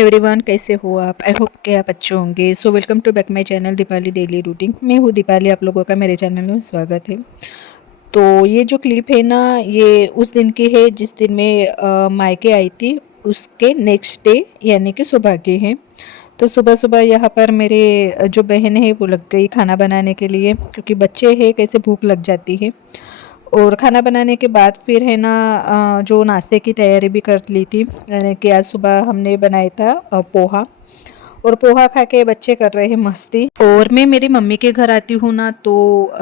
Everyone, कैसे हो आप? आई होप कि आप अच्छे होंगे। So welcome to back my channel Deepali daily routine. मैं हूँ दीपाली, आप लोगों का मेरे चैनल में स्वागत है। तो ये जो क्लिप है ना, ये उस दिन की है जिस दिन मैं मायके आई थी, उसके नेक्स्ट डे यानी कि सुबह की है। तो सुबह सुबह यहाँ पर मेरे जो बहन है वो लग गई खाना बनाने के लिए, क्योंकि बच्चे हैं कैसे भूख लग जाती है। और खाना बनाने के बाद फिर है ना जो नाश्ते की तैयारी भी कर ली थी, यानी कि आज सुबह हमने बनाया था पोहा। और पोहा खा के बच्चे कर रहे हैं मस्ती। और मैं मेरी मम्मी के घर आती हूँ ना, तो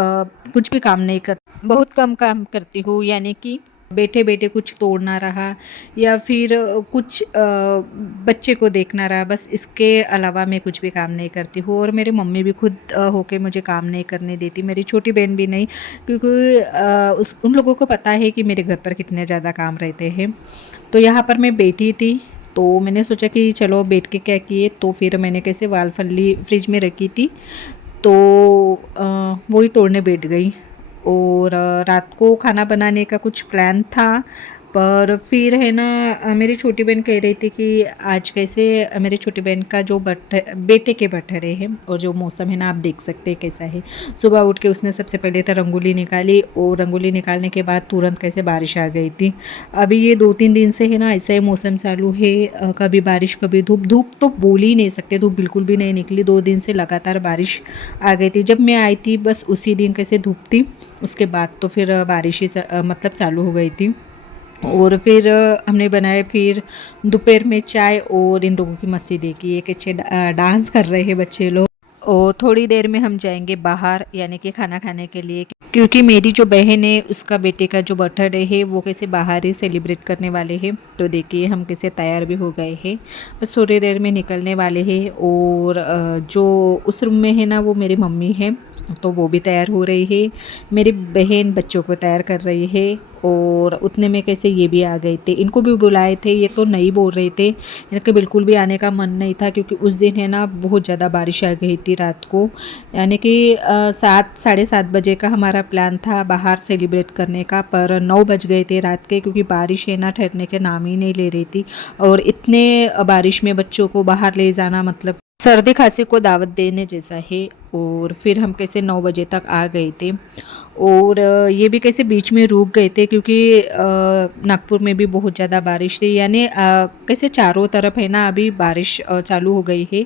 कुछ भी काम नहीं कर, बहुत कम काम करती हूँ, यानी कि बैठे बैठे कुछ तोड़ना रहा या फिर कुछ बच्चे को देखना रहा, बस इसके अलावा मैं कुछ भी काम नहीं करती हूँ। और मेरी मम्मी भी खुद होके मुझे काम नहीं करने देती, मेरी छोटी बहन भी नहीं, क्योंकि उन लोगों को पता है कि मेरे घर पर कितने ज़्यादा काम रहते हैं। तो यहाँ पर मैं बैठी थी, तो मैंने सोचा कि चलो बैठ के क्या किए, तो फिर मैंने कैसे वाल फली फ्रिज में रखी थी, तो वही तोड़ने बैठ गई। और रात को खाना बनाने का कुछ प्लान था, पर फिर है ना मेरी छोटी बहन कह रही थी कि आज कैसे मेरी छोटी बहन का जो बेटे के बर्थडे है, और जो मौसम है ना आप देख सकते हैं कैसा है। सुबह उठ के उसने सबसे पहले तो रंगोली निकाली, और रंगोली निकालने के बाद तुरंत कैसे बारिश आ गई थी। अभी ये 2-3 दिन से है ना ऐसा ही मौसम चालू है, कभी बारिश कभी धूप। धूप तो बोल ही नहीं सकते, धूप बिल्कुल भी नहीं निकली। 2 दिन से लगातार बारिश आ गई थी। जब मैं आई थी बस उसी दिन कैसे धूप थी, उसके बाद तो फिर बारिश ही मतलब चालू हो गई थी। और फिर हमने बनाए फिर दोपहर में चाय, और इन लोगों की मस्ती देखी, एक अच्छे डांस कर रहे हैं बच्चे लोग। और थोड़ी देर में हम जाएंगे बाहर, यानी कि खाना खाने के लिए, क्योंकि मेरी जो बहन है उसका बेटे का जो बर्थडे है वो कैसे बाहर ही सेलिब्रेट करने वाले हैं। तो देखिए हम कैसे तैयार भी हो गए हैं, बस थोड़ी देर में निकलने वाले हैं। और जो उस रूम में है ना वो मेरी मम्मी है, तो वो भी तैयार हो रही है। मेरी बहन बच्चों को तैयार कर रही है, और उतने में कैसे ये भी आ गए थे। इनको भी बुलाए थे, ये तो नहीं बोल रहे थे, इनके बिल्कुल भी आने का मन नहीं था, क्योंकि उस दिन है ना बहुत ज़्यादा बारिश आ गई थी रात को। यानी कि 7-7:30 बजे का हमारा प्लान था बाहर सेलिब्रेट करने का, पर 9 बज गए थे रात के, क्योंकि बारिश है ना ठहरने के नाम ही नहीं ले रही थी। और इतने बारिश में बच्चों को बाहर ले जाना मतलब सर्दी खांसी को दावत देने जैसा है। और फिर हम कैसे 9 बजे तक आ गए थे। और ये भी कैसे बीच में रुक गए थे, क्योंकि नागपुर में भी बहुत ज़्यादा बारिश थी, यानी कैसे चारों तरफ है ना अभी बारिश चालू हो गई है।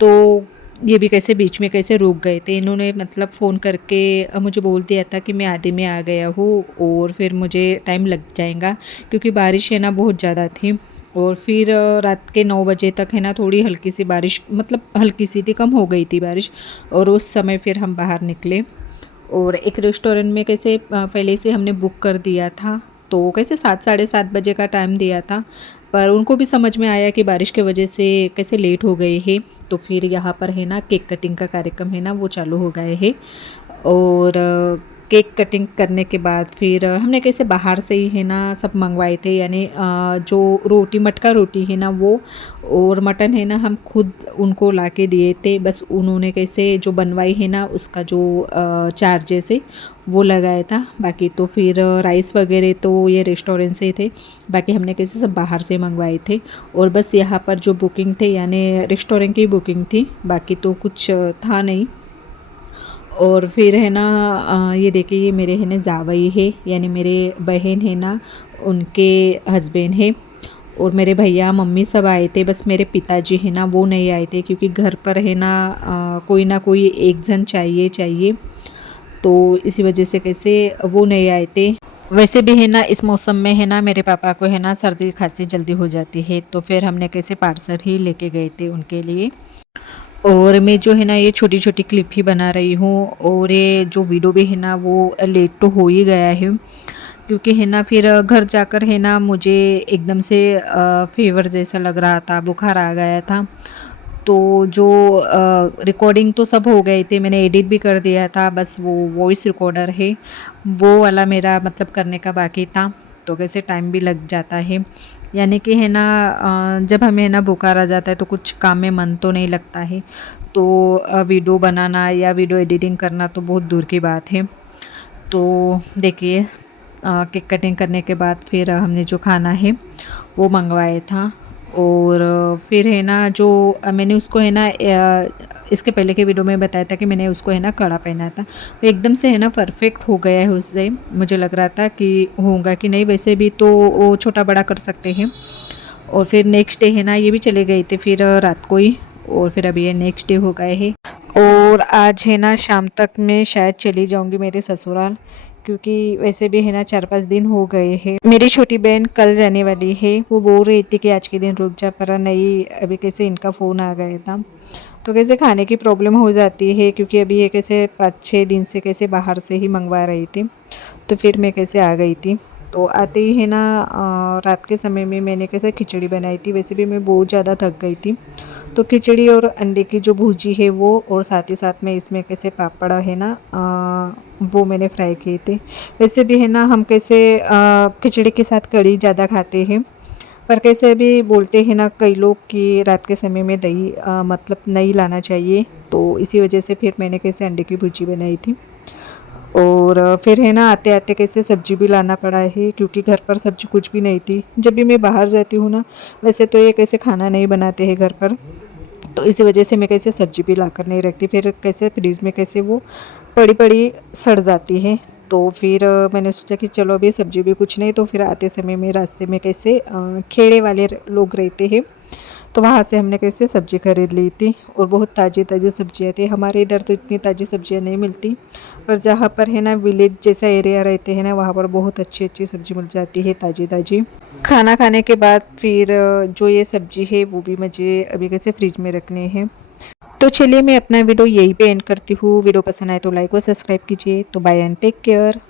तो ये भी कैसे बीच में कैसे रुक गए थे। इन्होंने मतलब फ़ोन करके मुझे बोल दिया था कि मैं आधे में आ गया हूँ, और फिर मुझे टाइम लग जाएगा, क्योंकि बारिश है ना बहुत ज़्यादा थी। और फिर रात के 9 बजे तक है ना थोड़ी हल्की सी बारिश, मतलब हल्की सी थी, कम हो गई थी बारिश। और उस समय फिर हम बाहर निकले, और एक रेस्टोरेंट में कैसे पहले से हमने बुक कर दिया था, तो कैसे 7-7:30 बजे का टाइम दिया था। पर उनको भी समझ में आया कि बारिश की वजह से कैसे लेट हो गए हैं, तो फिर यहाँ पर है ना केक कटिंग का कार्यक्रम है ना वो चालू हो गए हैं। और केक कटिंग करने के बाद फिर हमने कैसे बाहर से ही है ना सब मंगवाए थे, यानी जो रोटी मटका रोटी है ना वो, और मटन है ना हम खुद उनको ला के दिए थे। बस उन्होंने कैसे जो बनवाई है ना उसका जो चार्जेस है वो लगाया था। बाकी तो फिर राइस वगैरह तो ये रेस्टोरेंट से थे, बाकी हमने कैसे सब बाहर से मंगवाए थे। और बस यहाँ पर जो बुकिंग थे यानी रेस्टोरेंट की बुकिंग थी, बाकी तो कुछ था नहीं। और फिर है ना ये देखिए, ये मेरे है ना जावई है, यानी मेरे बहन है ना उनके हस्बैंड है, और मेरे भैया मम्मी सब आए थे। बस मेरे पिताजी है ना वो नहीं आए थे, क्योंकि घर पर है ना कोई एक जन चाहिए चाहिए, तो इसी वजह से कैसे वो नहीं आए थे। वैसे भी है ना इस मौसम में है ना मेरे पापा को है ना सर्दी खांसी जल्दी हो जाती है, तो फिर हमने कैसे पार्सल ही लेके गए थे उनके लिए। और मैं जो है ना ये छोटी छोटी क्लिप ही बना रही हूँ, और ये जो वीडियो भी है ना वो लेट तो हो ही गया है, क्योंकि है ना फिर घर जाकर है ना मुझे एकदम से फीवर जैसा लग रहा था, बुखार आ गया था। तो जो रिकॉर्डिंग तो सब हो गए थे, मैंने एडिट भी कर दिया था, बस वो वॉइस रिकॉर्डर है वो वाला मेरा मतलब करने का बाकी था, तो कैसे टाइम भी लग जाता है। यानी कि है ना जब हमें ना बुखार आ जाता है तो कुछ काम में मन तो नहीं लगता है, तो वीडियो बनाना या वीडियो एडिटिंग करना तो बहुत दूर की बात है। तो देखिए केक कटिंग करने के बाद फिर हमने जो खाना है वो मंगवाया था, और फिर है ना जो मैंने उसको है ना इसके पहले के वीडियो में बताया था कि मैंने उसको है ना कड़ा पहना था, वो एकदम से है ना परफेक्ट हो गया है उस दिन। मुझे लग रहा था कि होगा कि नहीं, वैसे भी तो वो छोटा बड़ा कर सकते हैं। और फिर नेक्स्ट डे है ना ये भी चले गए थे फिर रात को ही, और फिर अभी ये नेक्स्ट डे हो गए हैं। और आज है ना शाम तक मैं शायद चली जाऊंगी मेरे ससुराल, क्योंकि वैसे भी है ना 4-5 दिन हो गए हैं। मेरी छोटी बहन कल जाने वाली है, वो बोल रही थी कि आज के दिन रुक जा, पर नहीं, अभी कैसे इनका फ़ोन आ गया था तो कैसे खाने की प्रॉब्लम हो जाती है, क्योंकि अभी ये कैसे 5-6 दिन से कैसे बाहर से ही मंगवा रही थी, तो फिर मैं कैसे आ गई थी। तो आते ही है ना रात के समय में मैंने कैसे खिचड़ी बनाई थी, वैसे भी मैं बहुत ज़्यादा थक गई थी, तो खिचड़ी और अंडे की जो भुजी है वो, और साथ ही साथ में इसमें कैसे पापड़ है ना वो मैंने फ्राई किए थे। वैसे भी है ना हम कैसे खिचड़ी के साथ कढ़ी ज़्यादा खाते हैं, पर कैसे भी बोलते हैं ना कई लोग कि रात के समय में दही मतलब नहीं लाना चाहिए, तो इसी वजह से फिर मैंने कैसे अंडे की भुजी बनाई थी। और फिर है ना आते आते कैसे सब्जी भी लाना पड़ा है, क्योंकि घर पर सब्जी कुछ भी नहीं थी। जब भी मैं बाहर जाती हूँ ना, वैसे तो ये कैसे खाना नहीं बनाते हैं घर पर, तो इसी वजह से मैं कैसे सब्जी भी ला कर नहीं रखती, फिर कैसे फ्रिज में कैसे वो पड़ी पड़ी सड़ जाती है। तो फिर मैंने सोचा कि चलो अभी सब्जी भी कुछ नहीं, तो फिर आते समय में रास्ते में कैसे खेड़े वाले लोग रहते हैं, तो वहाँ से हमने कैसे सब्ज़ी खरीद ली थी, और बहुत ताज़ी ताज़ी सब्जियाँ थी। हमारे इधर तो इतनी ताज़ी सब्जियाँ नहीं मिलती, पर जहाँ पर है ना विलेज जैसा एरिया रहते हैं ना, वहाँ पर बहुत अच्छी अच्छी सब्ज़ी मिल जाती है ताज़ी ताज़ी। खाना खाने के बाद फिर जो ये सब्ज़ी है वो भी मुझे अभी कैसे फ्रिज में रखनी है। तो चलिए मैं अपना वीडियो यहीं पे एंड करती हूँ। वीडियो पसंद आए तो लाइक और सब्सक्राइब कीजिए। तो बाय एंड टेक केयर।